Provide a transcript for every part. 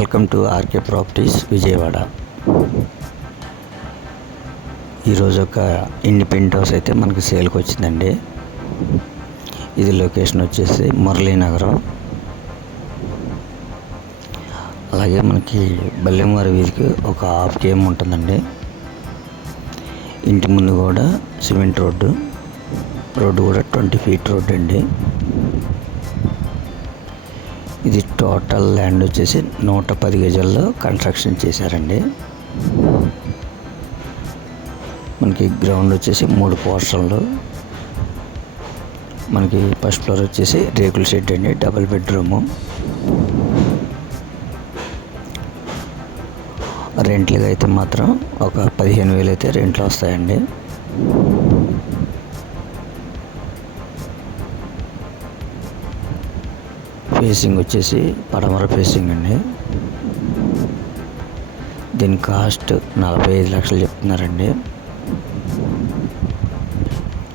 Welcome to RK properties Vijayawada. ఈరోజు ఒక independent house అయితే మనకి సేల్కి వచ్చిందండి. ఇది లొకేషన్ వచ్చేసి మురళీనగరం. అలాగే మనకి బల్లెంవారి వీధికి ఒక హాఫ్ కేఎం ఉంటుందండి. ఇంటి ముందు కూడా సిమెంట్ రోడ్డు కూడా 20 ఫీట్ రోడ్డు అండి. ఇది టోటల్ ల్యాండ్ వచ్చేసి 110 గజాల్లో కన్స్ట్రక్షన్ చేశారండి. మనకి గ్రౌండ్ వచ్చేసి 3 పోర్షన్లు. మనకి ఫస్ట్ ఫ్లోర్ వచ్చేసి రేకుల షెడ్ అండి, డబుల్ బెడ్రూము. రెంట్లుగా అయితే మాత్రం ఒక 15,000 అయితే రెంట్లు వస్తాయండి. ఫేసింగ్ వచ్చేసి పడమర ఫేసింగ్ అండి. దీని కాస్ట్ 45 లక్షలు చెప్తున్నారండి.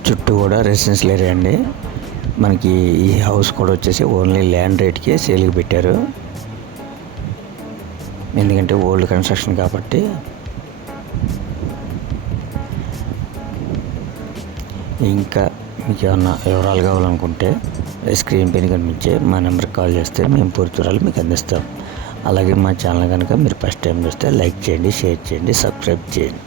చుట్టూ కూడా రెసిడెన్షియల్ ఏరియా అండి. మనకి ఈ హౌస్ కూడా వచ్చేసి ఓన్లీ ల్యాండ్ రేట్కి సేల్కి పెట్టారు. ఎందుకంటే ఓల్డ్ కన్స్ట్రక్షన్ కాబట్టి. ఇంకా మీకు ఏమన్నా వివరాలు కావాలనుకుంటే స్క్రీన్ పైన కనిపించే మా నెంబర్కి కాల్ చేస్తే మేము పూర్తి వివరాలు మీకు అందిస్తాం. అలాగే మా ఛానల్ కనుక మీరు ఫస్ట్ టైం చూస్తే లైక్ చేయండి, షేర్ చేయండి, సబ్స్క్రైబ్ చేయండి.